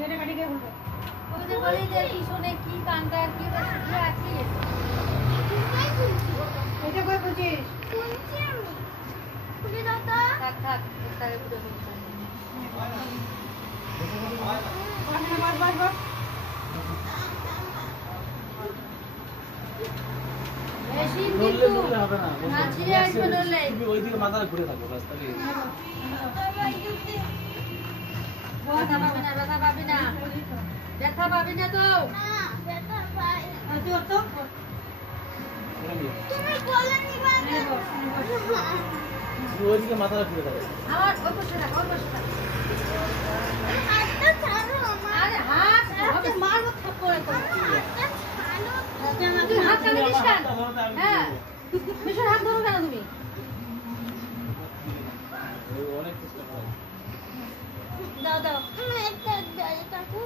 ছেড়ে কাটি কে বলবে ওদের বলি যে পিছনে কি কানটা কি শুকিয়ে আছে এটা কই বলছিস শুনছি আমি খুলে দাও তো থাক থাক তারে পুরো বাস বেশি কিন্তু হবে না নাচিয়ে আসবে নলে তুমি ওইদিকে মাথা ঘুরে থাকো বাস তাহলে ব্যথা পাবি না ব্যথা পাবি না তো ব্যথা পাই তুই তো তুমি বলে নিবা না তুমি ওইদিকে মাথা ঘুরে থাকো আমার ওই পাশে রাখ ওই পাশে রাখ হাতটা ছাড়ো আমার আরে হাত হবে মারবো থাপ্পড়ে তো হাতটা ছাড়ো তুই হাত কানে দিস কেন হ্যাঁ মিশন হাত ধরো কেন তুমি অনেক চেষ্টা করো দাও দাও একটা দাঁড়িয়ে থাকো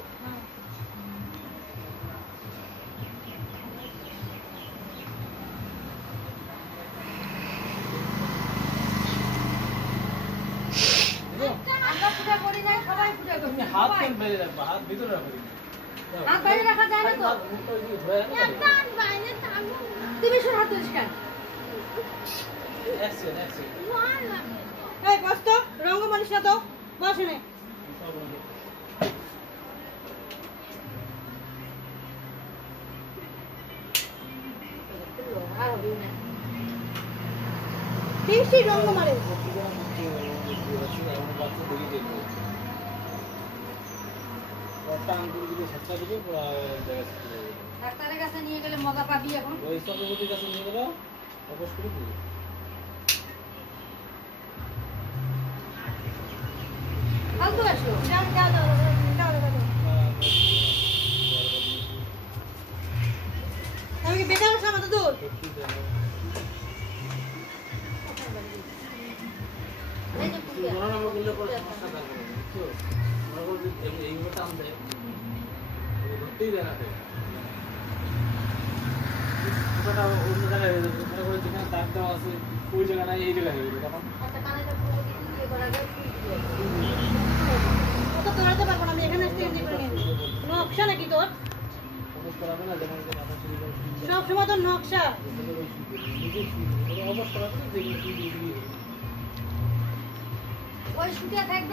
আমরা পূজা করি না সবাই পূজা করি তুমি হাত কেন বাইরে রাখবা হাত ভিতরে রাখো হাত বাইরে রাখা যায় না তো মুখটা ওইদিকে ধরে রাখো একটা বাইরে থাকো তুই মিশন হাত ধরিস কেন অ্যাকশন ভয় লাগে এই বস তো রঙ্গ মানিস না তো বস নে আর হবে না বেশি রঙ্গ মারে ডাক্তারের কাছে নিয়ে গেলে মজা পাবি এখন ওই চক্রবর্তীর কাছে নিয়ে গেল অবশ করে দিল ফালতু আসলো যাও যাও যাও আমি কি বেকার সামনে তো দূর এই যে পূজা এইগুলো টান দেয় ধরতেই দেয় না অন্য জায়গায় হয়ে যাবে মনে করে যেখানে দাগ দেওয়া আছে ওই জায়গা নাই এই জায়গায় হয়ে যাবে তখন একটা কানেটা পুরো দিয়ে করা যায় কত তোলাতে পারবো না আমি এখানে আসতে দিয়ে করে নিই নকশা নাকি তোর অবশ করাবে না যেমন মাথা চুরি করে সব সময় তোর নকশা অবশ করাবে না ওই শুকিয়ে থাকবে